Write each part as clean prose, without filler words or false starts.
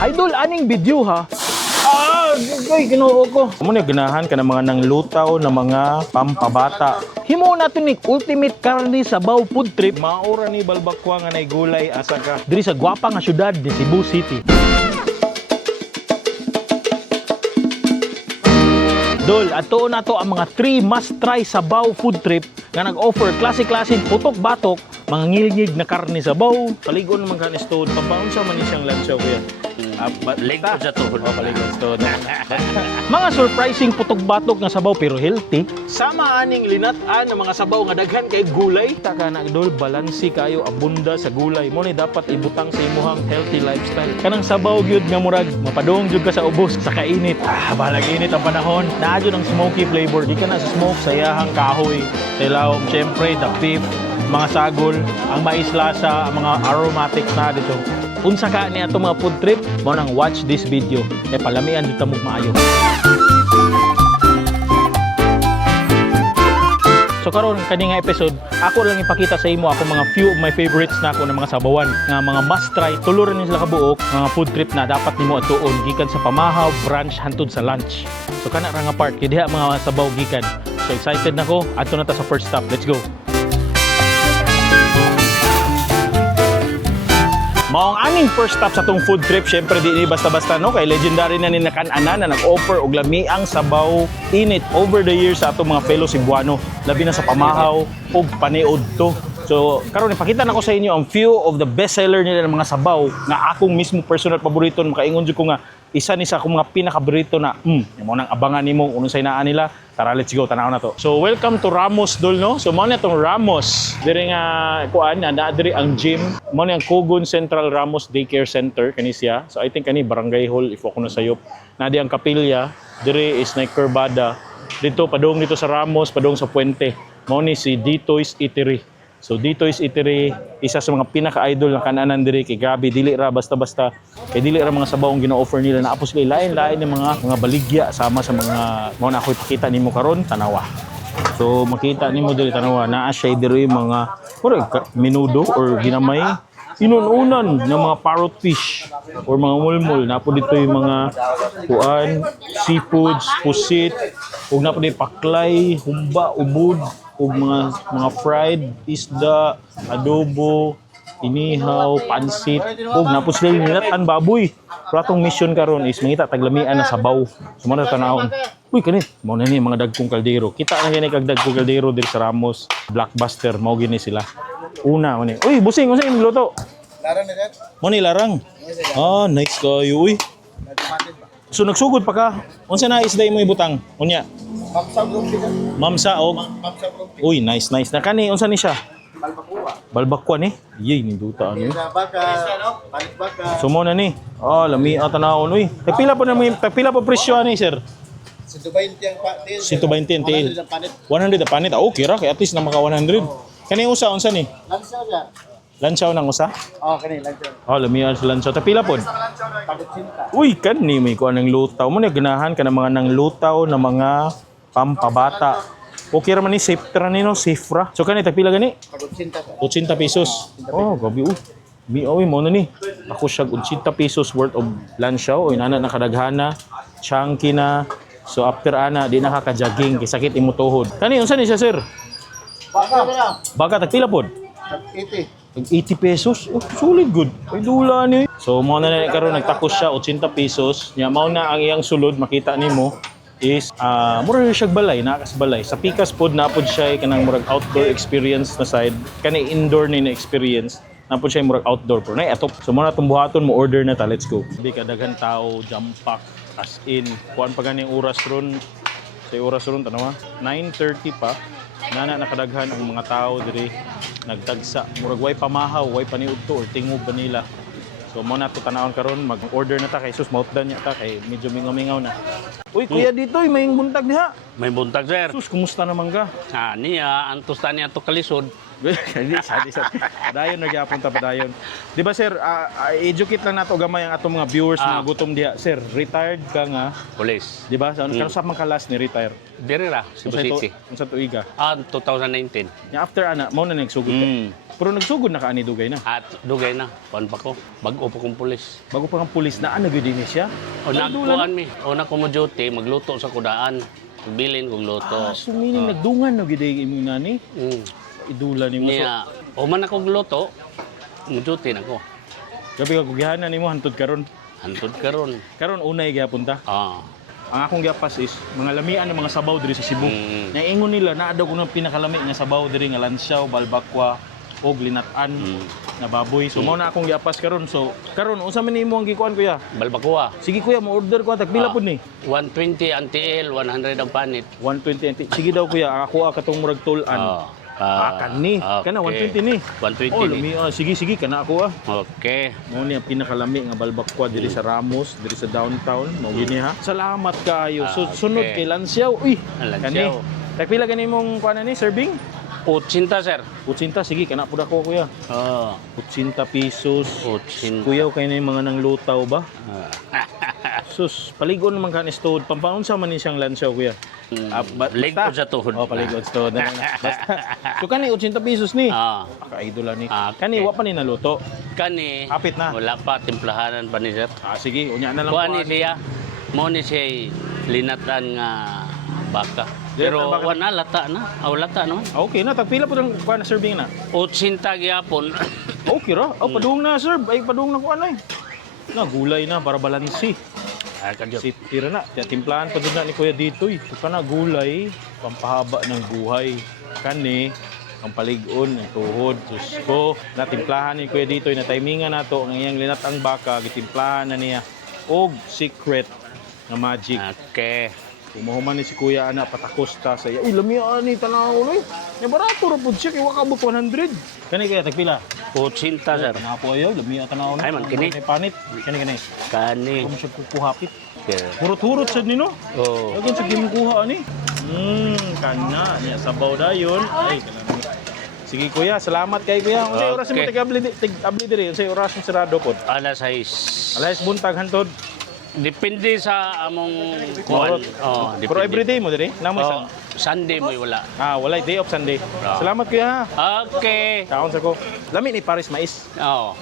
Idol, aning video ha. Ay, ginoo ko. Amo ni ganahan ka ng mga nanglutaw na mga pampabata. Himo natin ni ultimate karne sabaw food trip. Maura ni balbakwa nga nay gulay asa ka. Diri sa gwapa nga syudad ni Cebu City. Dol, ato na to ang mga 3 must-try sabaw food trip nga nag-offer klase-klase putok-batok, mga ngilngig na karne sabaw. Paligon naman ka ni Stone. Papaunsa man ni siyang lansaw kuya. Lingkod sa tuhod. Paligon Stone. Mga surprising putok-batok nga sabaw pero healthy. Sama aning linat-an ng mga sabaw nga daghan kay gulay. Taka na Dol, balansi kayo abunda sa gulay. Mo ni dapat ibutang sa imuhang healthy lifestyle. Kanang sabaw gyud nga murag mapadong jud ka sa ubos sa kainit. Balag init ang panahon. Naadyo ng smoky flavor. Di ka na sa smoke sayahang kahoy. Tilawom, syempre the beef, mga sagol, ang mais lasa, ang mga aromatics na dito. Unsa ka niya itong mga food trip, mo nang watch this video. E palamian dito mo maayo. So karon kani nga episode, ako lang ipakita sa imo ako mga few of my favorites na ako ng mga sabawan nga mga must try tuloran ni sila kabuok mga food trip na dapat nimo atuon gikan sa pamahaw, brunch hantod sa lunch. So kana ra nga part kay diha mga sabaw gikan. So excited na ko. Adto na ta sa first stop. Let's go. Maong aning first stop sa tong food trip, syempre di ni basta-basta no kay legendary na ni nakan-ana na nag-offer og lamiang sabaw init over the years sa atong mga fellow Cebuano, labi na sa pamahaw ug paniod to. So karon ipakita na ko sa inyo ang few of the best seller nila ng mga sabaw nga akong mismo personal paborito, makaingon jud ko nga isa ni sa akong mga pinakaborito na mo nang abangan nimo kung unsay naa nila. Tara, let's go, tanaw na to. So welcome to Ramos Dol no. So mo na tong Ramos diri nga kuan na diri ang gym mo ni ang Kugon Central Ramos Daycare Center kani siya. So I think kani Barangay Hall if ako na sayop. Na di ang kapilya diri is na Curbada. Dito padung dito sa Ramos, padung sa Puente. Mo ni si Ditoy's Eatery. So Ditoy's Eatery, isa sa mga pinaka-idol na kananan diri kay grabe dili ra basta-basta. Kay dili ra mga sabaw ang gina-offer nila na apos lain-lain ng mga baligya sama sa mga mo na ako ipakita nimo karon tanawa. So makita nimo diri tanawa naa siya diri mga menudo or ginamay inununan ng mga parrot fish or mga mulmul. Napo dito yung mga kuan, seafoods, pusit, ug napo dito paklay, humba, ubod, ug mga fried isda, adobo, inihaw, pansit, ug napo sila nilatan baboy. Pero atong mission karon is mangita taglamian na sabaw. Sumana tanawon. Uy kanit, mo na ni mga dagkong kaldero. Kita na gani kag dagkong kaldero diri sa Ramos. Blockbuster mao gini sila. Una mo ni. Uy busing unsa imong luto? Larang na dyan. Mo ni larang. Nice kayo uy. So nagsugod pa ka. Unsa na isda imong ibutang? Unya. Mamsa grupi ka. Mamsa o. Mamsa grupi. Uy, nice. Na kani unsa ni siya? Balbakuwa. Balbakwa ni. Yey ni duta ani. Sa baka. Palit baka. Sumo na ni. Lami tanawon uy. Tagpila po presyo ani sir? 120 ang patil. 120 ang tail. 100 ang panit. 100 ang panit. Okay ra kay at least na maka 100. Kani unsa ni? Lansaw niya. Lansaw nang usa? Kanina lansaw. Lami sa lansaw. Tagpila pod? Palit sinta. Uy, kani may kuha ng lutaw. Mo na ganahan ka ng mga nanglutaw na mga pampabata. Okay raman ni safe ra ni no, safe ra. So kani tagpila gani? Palit sinta. 80 pesos. Gabi uy. Mo na ni. Ako siya 80 pesos worth of lansaw. Uy, nana nakadaghana, chunky na. So after ana, di nakaka-jogging kay sakit imo tuhod. Kani unsa ni siya sir? Baka tagpila pod? 80. 80 pesos. Solid good. Ay dula ni. So mo na karon nagtakos siya 80 pesos. Nya mao na ang iyang sulod makita nimo is mura siya balay, nakas balay. Sa Pikas pod napod siya kanang murag outdoor experience na side. Kani indoor ni na experience. Napod siya murag outdoor pero nay atop. So mo na tumbuhaton mo order na ta. Let's go. Di ka daghan tao jump pack as in. Kuan pa ganing oras ron. Sa oras ron tanawa 9:30 pa. Nana nakadaghan ang mga tao diri nagtagsa murag way pamahaw way paniudto or tingog ba nila. So mo na to tanawon karon mag-order na ta kay sus mautdan niya ta kay medyo mingaw-mingaw na. Uy kuya dito may buntag diha. May buntag sir. Sus kumusta naman ka? Niya antos ta niya to kalisod. Sadi. Dayon nagyapon ta padayon. Di ba sir, educate lang nato gamay ang atong mga viewers na gutom diha. Sir, retired ka nga. Police. Di ba? Kano sa man ka last ni retire? Diri ra, Cebu City. Unsa tuiga? 2019. Nya after ana, mo na nagsugod ka. Pero nagsugod na ka ani dugay na. At dugay na, kuan pa ko. Bago pa kong pulis. Bago pa ang pulis na gyud ni siya. O Ay, dula na. nagkuhan mi. O na ko mo duty, magluto sa kudaan. Bilin kong luto. So meaning nagdungan no gyud imong nani. Idula nimo so. Niya, o man ako gluto, mo duty na ko. Gabi ka kugihanan nimo hantud karon. Hantod karon. Karon unay gyapon ta. Ah. Ang akong giapas is mga lamian ng mga sabaw diri sa Cebu. Mm. Naingon nila na daw kuno pinakalami nga sabaw diri nga lansaw, balbakwa og linat-an na baboy. So mao na akong giapas karon. So karon unsa man nimo ang gikuan kuya? Balbacoa. Sige kuya, mo order ko tagpila pud ni. 120 ang TL, 100 ang panit. 120 anti. Sige daw kuya, ako katong murag tulan. Kani. Kana 120 ni. 120 Oh, ni. sige kana ako Okay. Mao ni ang pinakalami nga balbakwa diri sa Ramos, diri sa downtown. Mao gini ha. Salamat kaayo. So Okay. sunod kay Lansiaw. Uy, Lansiaw. kani. Tagpila gani mong kuan ni serving? 80 sir. 80 sige kana pud ako kuya. Oh. 80 pesos. 80. Kuya kay na mga nang lutaw ba? Sus, paligon naman ka ni Stod. Pampaunsa man ni siyang Lansiaw kuya. Leg ko sa tuhod. Oh, paligon Stod. Basta. So kani 80 pesos ni. Ah. Ka-idol ni. Okay. Kani wa pa ni naluto. Kani. Apit na. Wala pa timplahanan pa ni sir. Sige, unya na lang Kuha ni kuhaan. siya. Mo ni siya linatan nga baka. Linatan Pero baka. wala lata na. Aw lata naman. Okay na, tagpila po ng kuha na serving na. 80 gyapon. Okay ra. Oh, padung na sir. Ay, padung na kuha na Na, gulay na para balansi. Ah, kadyo. Si tira na. Kaya timplahan pa doon na ni Kuya dito. Ito na gulay, pampahaba ng buhay. Kani, ang paligon, ang tuhod, Diyos ko. Natimplahan ni Kuya dito, na timingan na to, ang iyang linat ang baka, gitimplahan na niya. Og secret na magic. Okay. Umuhuman ni si Kuya ana patakos ta sa iya. Uy, lamian ni tanaw ni. Ni barato ra pud siya kay wa ka 100. Kani kaya tagpila? 80 sir. Na po ayo, lamian tanaw ni. Ay, man, kini. Panit. Kani. Kani. Kung siya kukuhapit. Okay. Hurot-hurot sad ni no. Oh. Lagyan sa gimukuha ni. Kanya niya sabaw dayon. Ay, kanang. Sige Kuya, salamat kay Kuya. Unsay oras mo Okay. tig-abli diri? Unsay oras mo sirado pod? Alas 6. Alas buntag hantod. Depende sa among kuan. Oh, Pero everyday mo diri? Namo Oh, Sunday mo wala. wala day off Sunday. Ah. Salamat Kuya ha. Okay. Kaon sa ko. Lami ni Paris Mais. Oh.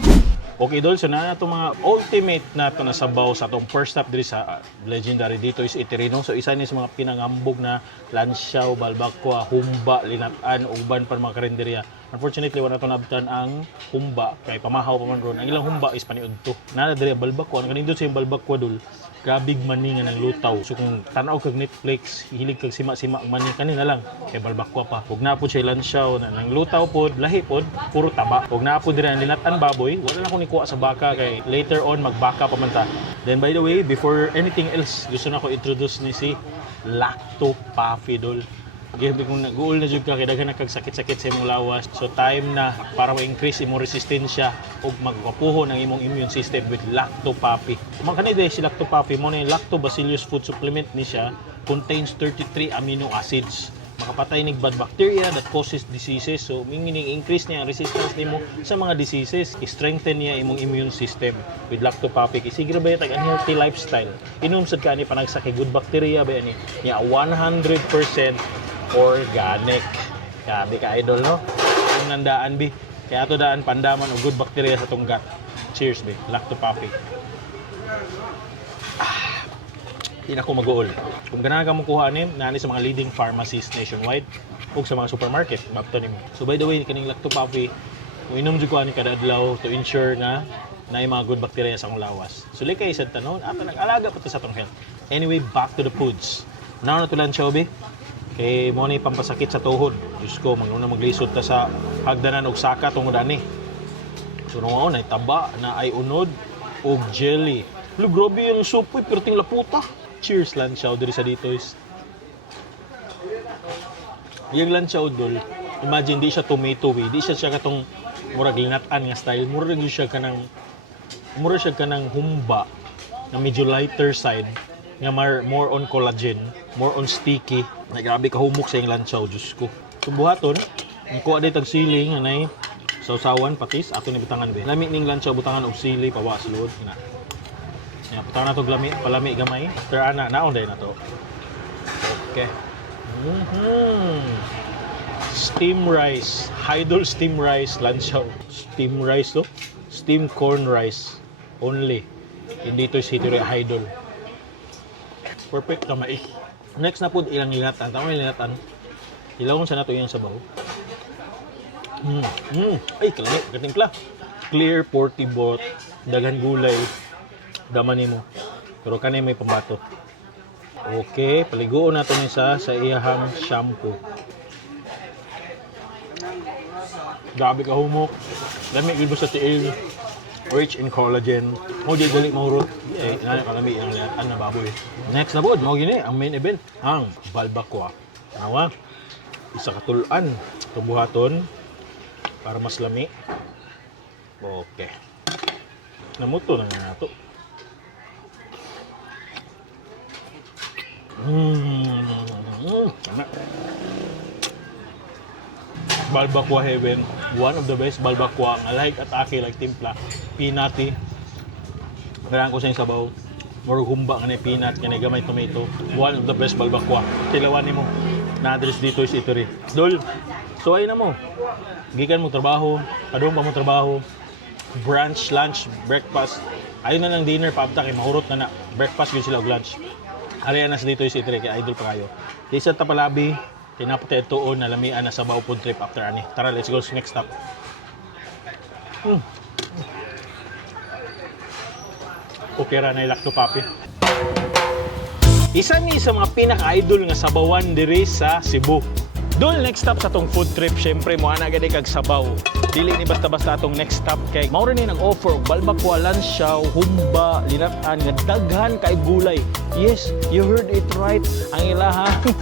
Okay, Dol. So na itong mga ultimate na ito na sabaw sa itong first stop diri sa legendary dito is Itirino. So isa ni sa mga pinangambog na lansiaw, balbakwa, humba, linatan, uban pa mga karinderya. Unfortunately, wala ito nabtan ang humba kay pamahaw pa man ron. Ang ilang humba is paniudto. Nana diri ang balbakwa. Ang kanindot sa yung balbakwa, Dol. Grabig mani nga ng lutaw. So kung tanaw kag Netflix, hilig kag sima-sima ang mani kanina lang kay balbakwa pa. Huwag na po siya lansiaw na ng lutaw pod, lahi pod, puro taba. Huwag na po diri ang linatan baboy. Wala lang ko nikuha sa baka kay later on magbaka pa man ta. Then by the way, before anything else, gusto na ko introduce ni si Lacto Puffy, Dol. Gabi kung nag-uul na jud ka kay daghan na kag sakit-sakit sa imong lawas. So time na para ma-increase imong resistensya ug magwapuhon ang imong immune system with Lacto Puffy. Kung kanay si Lacto Puffy mo na yung Lactobacillus food supplement ni siya contains 33 amino acids. Makapatay nig bad bacteria that causes diseases. So meaning increase niya ang resistance nimo sa mga diseases. I-strengthen niya imong immune system with Lacto Puffy. Isigro ba yung healthy lifestyle? Inom sad ka ni panag sa kay good bacteria ba ni? Niya 100% organic. Grabe ka idol no. Yung nandaan bi. Kaya ato daan pandaman og good bacteria sa tong gut. Cheers bi. Lacto Puffy. Hindi na ako mag-uol. Kung ganahan ka mo kuha ni, nani sa mga leading pharmacies nationwide o sa mga supermarket, mapto nimo. So by the way, kaning Lacto Puffy, inom jud ko ani kada adlaw to ensure nga na yung mga good bacteria sa akong lawas. So likay sad tanon, ato nag-alaga pa to sa atong health. Anyway, back to the foods. Now na to lang siya, Obi. Kay mo ni pampasakit sa tuhod. Diyos ko, maguna maglisod ta sa hagdanan og saka tungod ani. So nung ay taba na ay unod og jelly. Lo grabe yung soup pero ting laputa. Cheers lansiaw diri sa dito is. Yung lansiaw Dol, imagine di siya tomato di siya katong murag linatan nga style. Murag siya kanang humba na medyo lighter side nga more on collagen, more on sticky. Na grabe ka humok sa yung lansiaw, Diyos ko. So buhaton, ang kuha day tag sili nga nay sausawan patis ato ni butangan be. Lami ning lansiaw butangan og sili pawas load ina. Ya, butangan nato palami gamay. After ana naon day na to. Okay. Steam rice. Idol steam rice. Lansaw. Steam rice to. Steam corn rice. Only. Hindi to si Idol. Perfect na mai. Next na po, ilang linatan. Tama yung linatan. Ilawon sa nato yung sabaw. Ay, kalami. Katimpla. Clear, portibot, daghan gulay. Daman mo. Pero kanay may pambato. Okay, paliguon natin isa sa iyahang shampoo. Grabe ka humok. Dami ilbo sa tiil. Rich in collagen. Mo di dali mahurot. Eh, nana kalami ang liyatan na baboy. Next na pod, mo gini ang main event, ang balbakwa. Nawa. Isa katuluan, tubuhaton para mas lami. Okay. Namuto na nga nato. Balbakwa heaven. One of the best balbakwa. I like atake, like timpla. Peanutty. Kailangan ko sa yung sabaw. More humba nga na peanut, nga na gamay tomato. One of the best balbakwa. Tilawan ni mo. Na-address dito is ito rin. Dol, so ayun na mo. Gikan mo trabaho. Padung pa mo trabaho. Brunch, lunch, breakfast. Ayun na lang dinner, paabta kay mahurot na na. Breakfast yun sila og lunch. Ariya na sa dito is ito rin, kay idol pa kayo. Di sa Tapalabi, tinapatay itoon na lamian na sa Baw food trip after ani. Tara, let's go sa next stop. Okay ra na ilakto papi. Isa ni sa mga pinaka-idol nga sabawan diri sa Cebu. Dol, next stop sa tong food trip, syempre mo ana gani kag sabaw. Dili ni basta-basta atong next stop kay mao ni nag-offer og balbakwa, lansaw, humba, linatan nga daghan kay gulay. Yes, you heard it right. Ang ilahang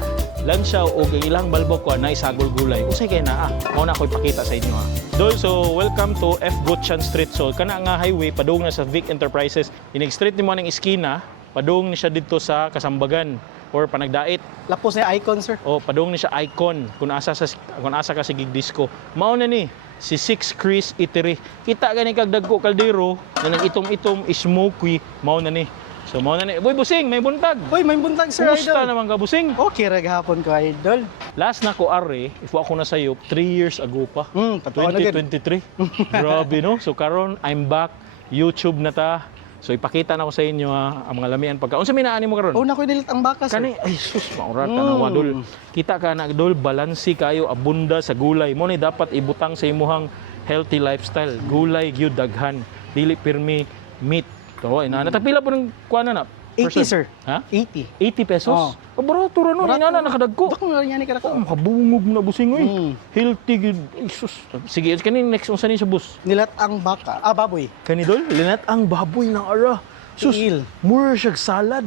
lansaw o ang ilang balbakwa na isagol gulay. Usay kay naa. Mao na ko ipakita sa inyo ha. Dol, so welcome to F. Gutchan Street. So kana nga highway padung na sa Vic Enterprises. Inig street nimo ning iskina, padung ni siya dito sa Kasambagan or Panagdait. Lapos na icon, sir. O padung ni siya icon kung asa ka sa gig disco. Mao na ni si Six Chris Eatery. Kita gani kag dagko kaldero na nag-itom-itom smoky, mao na ni. So mao na ni. Boy Busing, may buntag. Uy, may buntag, sir, Kumusta idol. naman ka Busing? Okay, raghapon ko, idol. Last na ko are, if ako na sayo 3 years ago pa. Totoo na gid. 2023. Grabe no. So karon I'm back. YouTube na ta. So ipakita na ko sa inyo ha, ang mga lamian pagka. Unsa may naani mo karon? Oh, nakoy nilit ang baka, sir. Kani ay sus maurat ka na wadol. Kita ka na dol balansi kayo abunda sa gulay. Mo ni dapat ibutang sa imuhang healthy lifestyle. Gulay gyud daghan. Dili pirmi meat. To ina natapila po ng kuana na. 80, sir. Ha? 80. 80 pesos? Oh. Oh, barato ra no, ina na nakadagko. Dako nga yan ni karako. Oh, makabungog na busing oy. Healthy gyud. Ay sus. Sige, kani next unsa ni sa bus? Nilat ang baka. Baboy. Kani dol, linat ang baboy na ara. Sus, Tiil. mura siyang salad.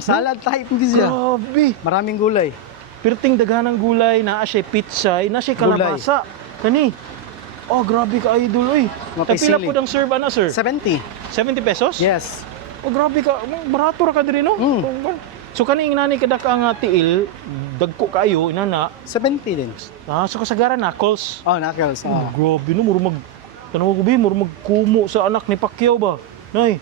Salad type din siya. Grabe. Maraming gulay. Pirting daghanang gulay, naa siya pitsay, naa siya kalabasa. Kani. Oh, grabe ka idol oy. Mga Tapila pisili. po ang serve ana, sir? 70. 70 pesos? Yes. Oh, grabe ka. Barato ra ka diri no? So kani inani kada ka nga tiil, dagko kayo inana. 70 din. So kasagaran knuckles. Oh, knuckles. Oh, grabe no, muro mag tanaw ko bi, muro magkumo sa anak ni Pacquiao ba? Nay.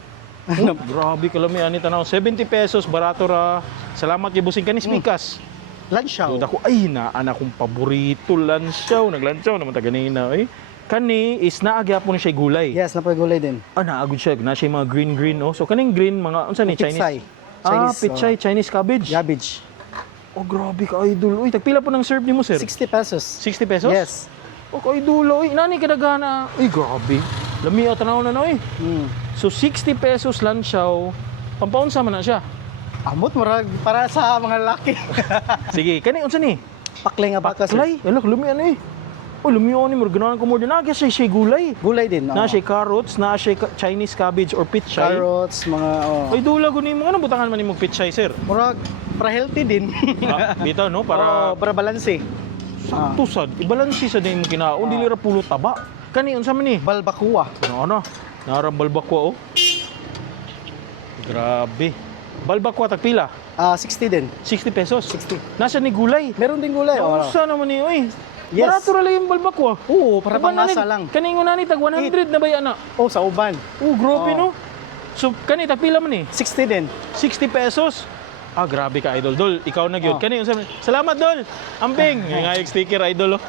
Oh, grabe kalami ani tanaw. 70 pesos barato ra. Salamat kay busing kanis pikas. Lansaw. Ako ay na kong paborito lansaw, naglansaw naman ta ganina oy. Kani is naagyapon siya gulay. Yes, napoy gulay din. Naagod siya, na siya mga green oh. So kaning green mga unsa ni Pitsay. Chinese? Pitsay, Chinese cabbage. Cabbage. Oh, grabe ka idol. Uy, tagpila po ng serve nimo, sir? 60 pesos. 60 pesos? Yes. Oh, ka idol. Uy, nani kadagana. Uy, grabe. Lami tanaw na na, uy. So 60 pesos lansaw. Pampaunsa man na siya. Amot murag para sa mga lalaki. Sige, kani unsa ni? Paklay nga baka, sir. Paklay. Alok, lumi ano eh. Oh, lumi ni mo ganahan ko mo din. Nagya siya gulay. Gulay din. Na siya carrots, na siya Chinese cabbage or pitsay. Carrots, mga Ay, dula ko ni mo. Anong butangan man ni mo pitsay, sir? murag para healthy din. Bitaw, no? Para para balanse. sakto sad. Ibalansi sa din mo kinaon. Dili ra pulo taba. Kani, unsa man ni? Balbakuwa. Ano? Narambal bakwa, oh. Grabe. Balbakwa tagpila? 60 din. 60 pesos? 60. Nasa ni gulay? Meron din gulay. Nausa naman ni, oy. Yes. Barato ra lang yung balbakwa. Oo, para Uban na ni- pangasa lang. Kaningo na ni tag 100 na ba yan na? Oh, sa uban. Oh, grabe Oh. no. So, kani tagpila man ni? 60 din. 60 pesos. Ah, grabe ka, idol. Dol, ikaw na gyud. Oh. Kani unsa? Salamat, Dol. Ambing. Nga yung sticker, idol. Oh.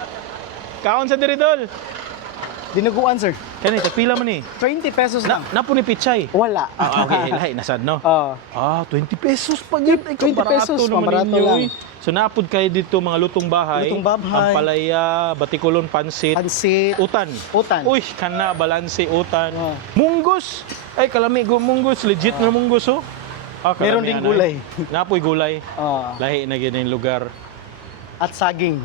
Kaon sa diri, Dol. Dinuguan, sir. Kani, tagpila man ni. 20 pesos lang. Napo ni pichay. Wala. Ah, okay, lahi nasad no. Oh. Ah, 20 pesos pa gyud. Ay, 20 pesos, pambarato lang. So naapod kayo dito mga lutong bahay. Lutong bahay. Ampalaya, batikulon, pansit, Pansit. utan. Utan. Uy, kana balanse utan. Oh. Munggos. Ay, kalami go munggos, legit na munggos oh. Ah, Meron kalami, ding ano, gulay. Napoy gulay. Oh. Lahi na gini lugar. At saging.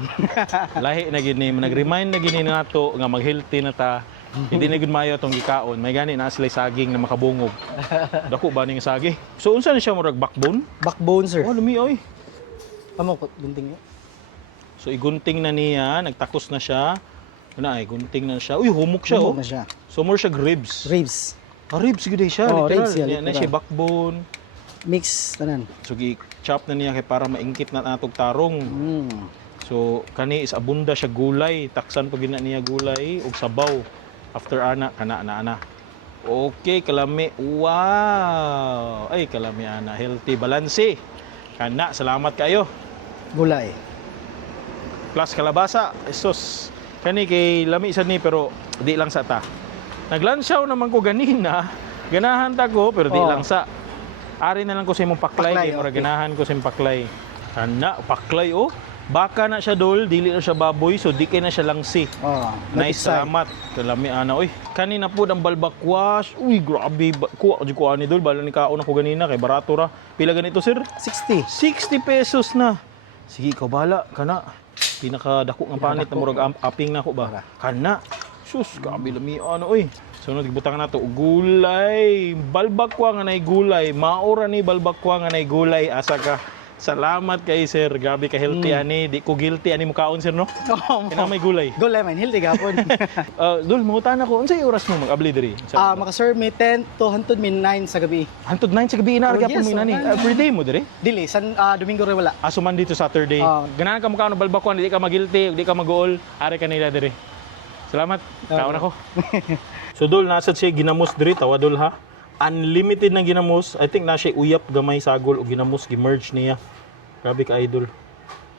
Lahi na gini, nag-remind na gini nato nga mag-healthy na ta. Hindi na gud maayo tong gikaon. May gani na sila saging na makabungog. Dako ba ning saging? So unsa ni siya murag backbone? Backbone, sir. Oh, lumi oy. Amo ko gunting. So igunting na niya, nagtakos na siya. Ano ay gunting na siya. Uy, humok siya oh. Na siya. So more siya ribs. Ribs. Ah, ribs gud siya, Oh, literal. ribs siya, Yan na literal. siya backbone. Mix tanan. So gi-chop na niya kay para maingkit na natog tarong. So kani is abunda siya gulay, taksan pag gina niya gulay ug sabaw. After ana kana ana. Okay, kalami. Wow. Ay, kalami ana, healthy, balanse. Kana, salamat kayo. Gulay. Plus kalabasa. Esos. Kani kay lami sad ni pero di lang sa ta. Naglansaw naman ko ganina. Ganahan ta ko pero di Oh. lang sa. Ari na lang ko sa imong paklay, Paklay, kay mura okay. ganahan ko sa imong paklay. Kana, paklay oh. Baka na siya dol, dili na siya baboy, so di kay na siya langsi. Oh. Nice, salamat. Kalami ana oy. Kanina po ang balbakwas. Uy, grabe. Kuha ko ani dol, bala ni kaon ako ganina kay barato ra. Pila ganito sir? 60. 60 pesos na. Sige, ikaw bala kana. Pinakadako nga panit na murag aping na ako ba? Kana. Sus, grabe lami ano oy. Sunod gibutang na to gulay. Balbakwa nga nay gulay. Maura ni balbakwa nga nay gulay asa ka. Salamat kay sir. Grabe ka healthy ani. Di ko guilty ani mo kaon sir no. Oh. Kina may gulay. Gulay man healthy gapon. Dul, mangutan ako. Unsay oras mo mag-abli diri? Maka-serve me 10 to hantod me 9 sa gabi. Hantod 9 sa gabi na Oh, gyapon yes, mo inani. oh, Every day mo diri? Dili Domingo re wala. Aso man dito Saturday. Ganahan ka mo kaon balbakwan, di ka magilty, di ka mag-goal. Ari ka nila diri. Salamat. Kaon ako. So dul, nasad siya ginamos diri, tawa dul ha. Unlimited na ginamos. I think na siya uyap gamay sagol o ginamos gi-merge niya. Grabe ka idol.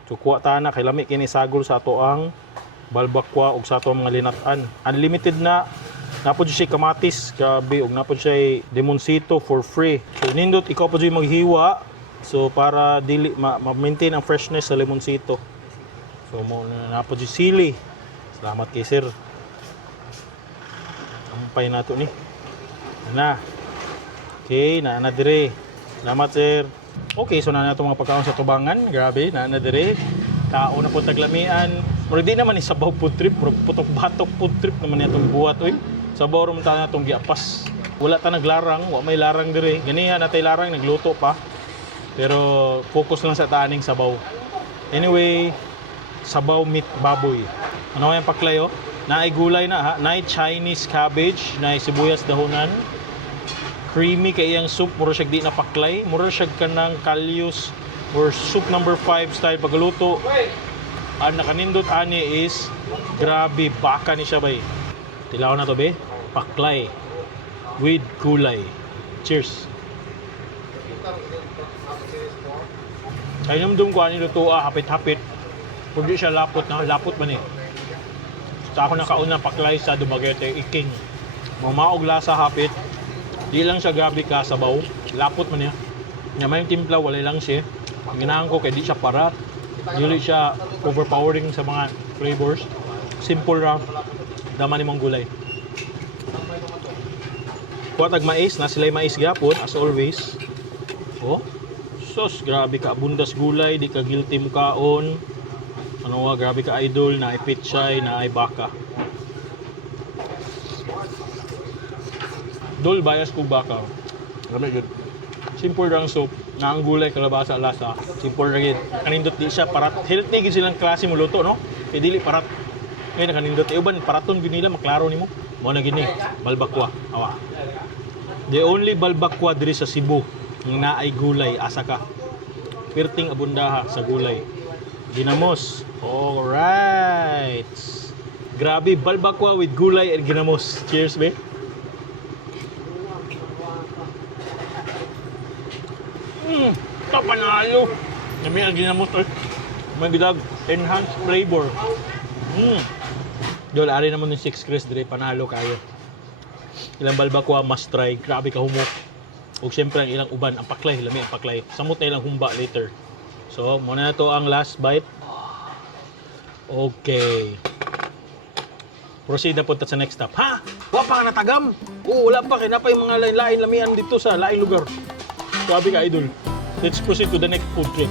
So kuha ta na kay lami kini sagol sa ato ang balbakwa ug sa ato ang mga linat-an. Unlimited na. Napod siya kamatis, grabe, ug napod siya limonsito for free. So nindot ikaw pa siya maghiwa. So para dili ma-maintain ang freshness sa limonsito. So mo napod siya sili. Salamat kay sir. Ampay nato ni. Na. Okay, na dire. Salamat sir. Okay, so na nato mga pagkaon sa tubangan. Grabe, na dire. Kaon na po taglamian. Murag di naman isabaw food trip, murag putok-batok food trip naman itong buhat oy. Sabaw ron ta natong giapas. Wala ta naglarang, wa may larang dire. Ganiha natay larang nagluto pa. Pero focus lang sa taning sabaw. Anyway, sabaw meat baboy. Ano yung paklayo? Naay gulay na ha. Naay Chinese cabbage, naay sibuyas dahonan. Creamy kay iyang soup, mura siya di na paklay. Mura siya kanang kalyus or soup number 5 style pagluto. Ang nakanindot ani is grabe baka ni siya bay. Tilaw na to be. Paklay with gulay. Cheers. Kaya namdum ko ani luto hapit-hapit. Kung di siya lapot na, lapot man eh. Sa ako nakauna paklay sa Dumaguete, iking. Mamaog lasa hapit. Di lang siya grabe ka sabaw. Lapot man niya. May timpla, wala lang siya. Ang ginahan ko kaya di siya parat. Dili siya overpowering sa mga flavors. Simple lang. Dama ni mong gulay. Kuha tag mais, na sila'y mais gapon as always. Oh. Sos, grabe ka bundas gulay, di ka guilty mo kaon. Ano nga, grabe ka idol, na ay pitsay, na ay baka. Dol, bias kong baka. Grabe yun. Simple lang soup, na ang gulay, kalabasa, lasa. Simple lang yun. Kanindot di siya, parat. Healthy gid silang klase mo luto, no? Kaya dili parat. Ngayon, nakanindot. Uban, paraton gini nila, maklaro ni mo. Mo na gini, balbakwa. Awa. The only balbakwa diri sa Cebu, ng naay gulay, asa ka. Perting abundaha sa gulay. Ginamos. Alright. Grabe, balbakwa with gulay and ginamos. Cheers, be. Ito, panalo. Kami ang ginamot. May gidag enhanced flavor. Dol, ari naman yung 6 Chris dire, panalo kayo. Ilang balbakwa must try. Grabe ka humok. O siyempre ang ilang uban, ang paklay, lami ang paklay. Samot na ilang humba later. So, muna na to ang last bite. Okay. Proceed na punta sa next stop. Ha? Wala pa ka natagam? Oo, wala pa. Kaya na pa yung mga lain-lain lamian dito sa lain lugar. Grabe ka, idol. Let's proceed to the next food trip.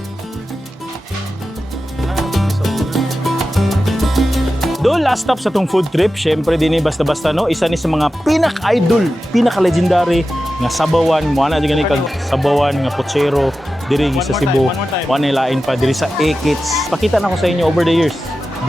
Do last stop sa tong food trip, syempre din basta-basta no, isa ni sa mga pinaka-idol, pinaka-legendary nga sabawan, mo na gani kag sabawan nga pochero diri sa Cebu. One lain pa diri sa Ekits. Pakita na ko sa inyo over the years.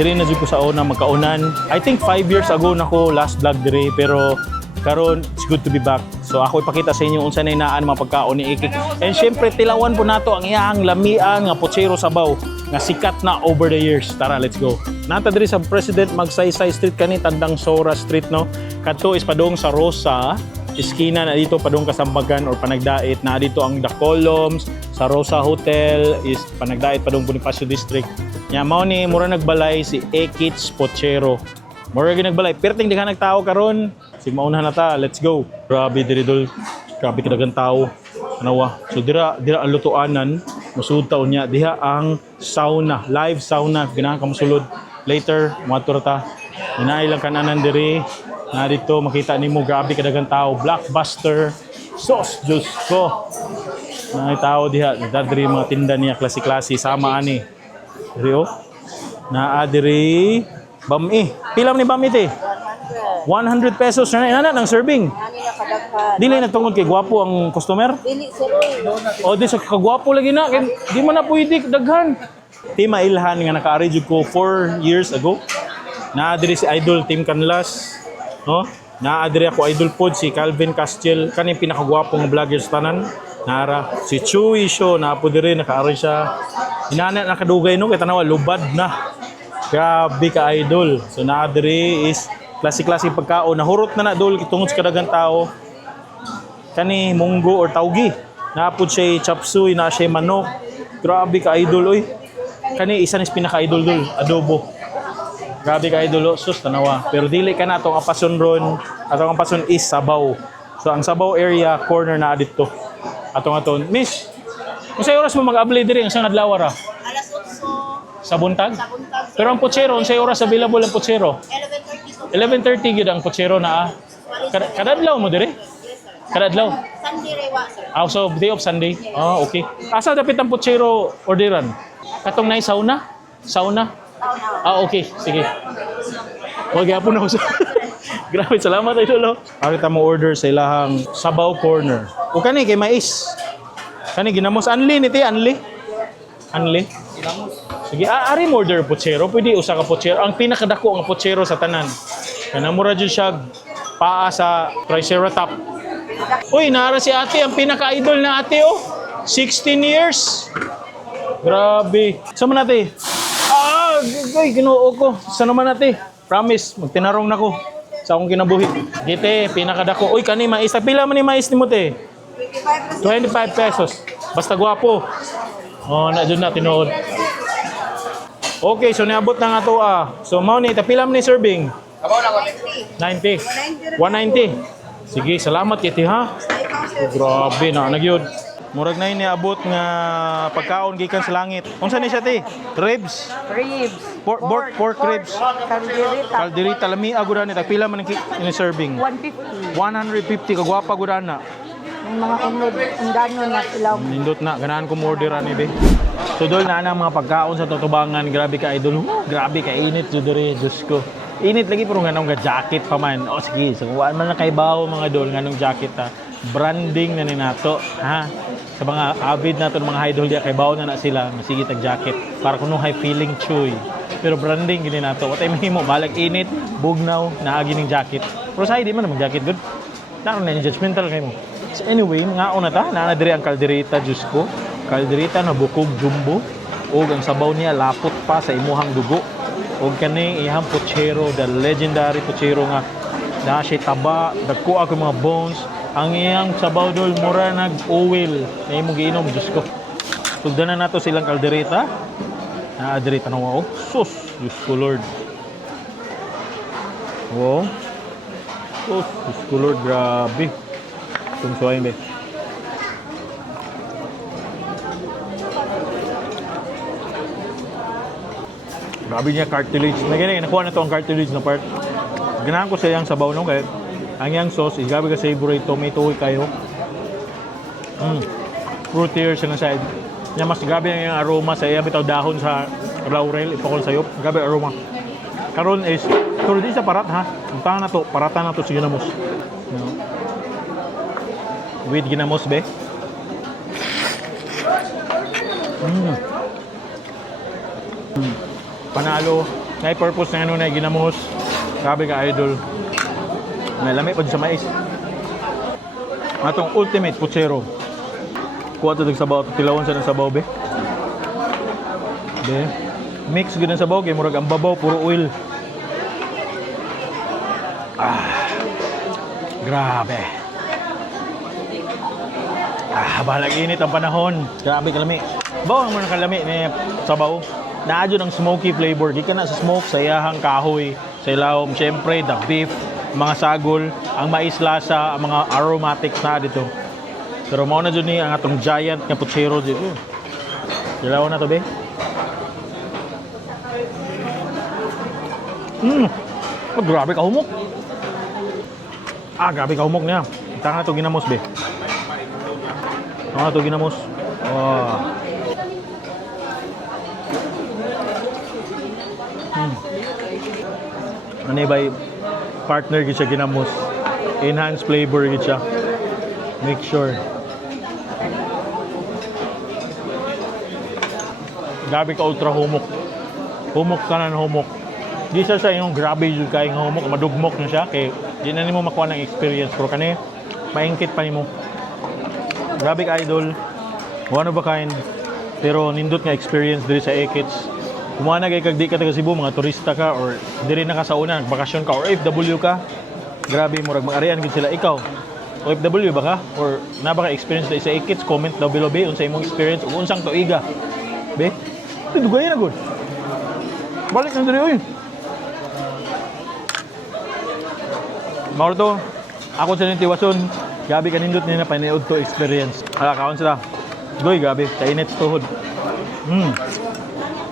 Diri na jud ko sa una magkaunan. I think 5 years ago na ko last vlog diri, pero karon it's good to be back. So ako ipakita sa inyo unsa na inaan mga pagkaon ni Ekits. And syempre tilawan po nato ang iyang lamian nga pochero sabaw nga sikat na over the years. Tara, let's go. Nata diri sa President Magsaysay Street kani tandang Sora Street no. Kadto is padung sa Rosa, iskina na dito padung Kasambagan or Panagdait. Na dito ang The Columns, sa Rosa Hotel is Panagdait padung Bonifacio District. Nya mao ni mura nagbalay si Ekits Pochero. Mura gyud nagbalay, perting daghan nagtawo karon. Sig mauna na ta, let's go. Grabe diri dol. Grabe kadagang tawo. Anawa. So dira ang lutuanan, musud taon niya diha ang sauna, live sauna ganahan ka mosulod. Later moadto ta. Inaay lang kananan diri. Na dito makita nimo grabe kadagang tao, blockbuster. Sauce Diyos ko. Na tao diha, diri mga tinda niya klase-klase sama ani. Diri oh. Naa diri bami. Pila man ni bami te? 100 pesos na inana ng serving. Dili na tungod kay gwapo ang customer? Dili sir. O di sa kagwapo lagi na, kay di man na pwede daghan. Team Ilhan nga naka-ari jud ko 4 years ago. Naa diri si Idol Team Canlas, no? Naa diri ako idol pod si Calvin Castiel, kani pinakagwapong vlogger sa tanan. Nara si Chewy Show na po diri naka-ari siya. Inana nakadugay no kay tanawa lubad na. Grabe ka idol. So naa diri is klase-klase pagkaon nahurot na dol tungod sa kadagang tao. Kani munggo or tawgi. Naapod siya chop suey, na siya manok. Grabe ka idol oy. Kani isa ni pinaka-idol dol, adobo. Grabe ka idol, sus tanawa. Pero dili ka na atong apason ron. Atong apason is sabaw. So ang sabaw area corner na dito. Atong Miss, unsay oras mo mag-abli diri ang adlaw ra? Alas 8 Sa buntag? sa buntag. Pero ang pochero, unsay oras available ang pochero? 11:30 to 11:30 gyud ang pochero na. Kada adlaw mo diri? yes sir. Kada adlaw. Sunday rewa sir. So day of Sunday. Ah, okay. Asa dapat ang pochero orderan? Katong nay sauna? Sauna? Ah, okay. Sige. Wag gyapon ako sa. Grabe, salamat idol. Arita mo order sa ilahang Sabaw Corner. O kani kay mais. Kani ginamos anli ni ti anli. Anli. Sige, ari mo order pochero. Pwede usa ka pochero. Ang pinakadako ang pochero sa tanan. Kana mura jud siya paa sa Triceratops. Uy, naara si ate, ang pinaka-idol na ate oh. 16 years. Grabe. Saan man ate? Ay, ginoo ko. Saan naman ate? Promise, magtinarong na ko sa akong kinabuhi. Gite, pinakadako. Uy, kani mais. Pila man ni mais ni mo te? 25 pesos. Basta gwapo. Oh, na dyan na tinuod. Okay, so niabot na nga to So, mao ni, tapila man ni serving? 90. 190. Sige, salamat kiti ha. Grabe na nagyod. Murag na niabot nga pagkaon gikan sa langit. Unsa ni siya ti? Ribs. Ribs. Pork ribs. Kaldereta. Kalderita lami agura ni tagpila man ni serving. 150. 150 kagwapa gura na. Yung mga unod, ang gano'n na ilaw. Nindot na ganahan ko mo order ani be. So dol na ang mga pagkaon sa tutubangan, grabe ka idol. Grabe ka init jud diri, Diyos ko. Init lagi pero nganong jacket pa man. O sige, so kuhaan man na kay bawo mga dol nganong jacket ha. Branding na ni nato, ha. Sa mga avid nato mga idol diya kay bawo na sila, sige tag jacket para kuno high feeling choy. Pero branding gini nato. What ay mahimo, balag init, bugnaw, naagi ning jacket. Pero sa di man mag jacket good. Naron na judgmental kay mo. So anyway, nga una ta, na diri ang kaldereta, Diyos ko. Kaldereta na bukog jumbo. O ang sabaw niya lapot pa sa imuhang dugo. O kani ihang pochero, the legendary pochero nga na siya taba, dagko ako mga bones. Ang iyang sabaw dol mura nag-oil na imong giinom, Diyos ko. Sugdanan na to silang kaldereta. Diri tanaw wow. Sus, Diyos ko Lord. Wow. Sus, Diyos ko Lord, grabe. Sumsuayin be. Grabe niya cartilage. Nakuha na to ang cartilage na part. Ganahan ko sa iyang sabaw no kaya ang iyang sauce is grabe ka savory, tomato kayo. Fruitier siya na side. Nya mas grabe ang iyang aroma sa iyang bitaw dahon sa laurel ipakol sayop. Grabe aroma. Karon is turo di sa parat ha. Unta na to, parata na to sa ginamos. No. With ginamos be. Panalo. Na purpose na ano na ginamos. Grabe ka idol. Nalami pa sa mais. Atong ultimate puchero. Kuha ito sabaw. Tilawon sa ng sabaw be. Be. Mix gud ang sabaw kay murag ang babaw puro oil. Grabe. Balag init ang panahon. Grabe kalami. Bawa mo ng kalami ni sabaw. Naadyo ng smoky flavor. Di ka na sa smoke, sa iyahang kahoy, sa ilawom. Siyempre, the beef, mga sagol, ang mais lasa, ang mga aromatics na dito. Pero mao na dyan ni ang atong giant nga puchero dito. Ilaw na to be. Grabe ka humok. Grabe ka humok niya. Tanga na to ginamos be. Tanga na to ginamos. Ano ba partner gid siya ginamos. Enhanced flavor gid siya. Make sure. Grabe ka ultra humok. Humok ka na humok. Di siya sa inyong grabe yung kayong humok. Madugmok na siya. Kaya di na nimo makuha ng experience. Pero kani, maingkit pa nimo. Grabe ka idol. One of a kind. Pero nindot nga experience diri sa Ekits. Kumuha na kay kag di ka taga Cebu, mga turista ka or diri na ka sa una, bakasyon ka or OFW ka. Grabe murag mag-arian gid sila ikaw. OFW ba ka or na ba ka experience diri sa Ekits? Comment daw below be unsa imong experience ug unsang tuiga. Be, dugay na gud. Balik na diri oy. Mauro ako sa Tiwason, gabi kanindot ni na paniud to experience. Hala kaon sila. Goy gabi, kainit tuhod.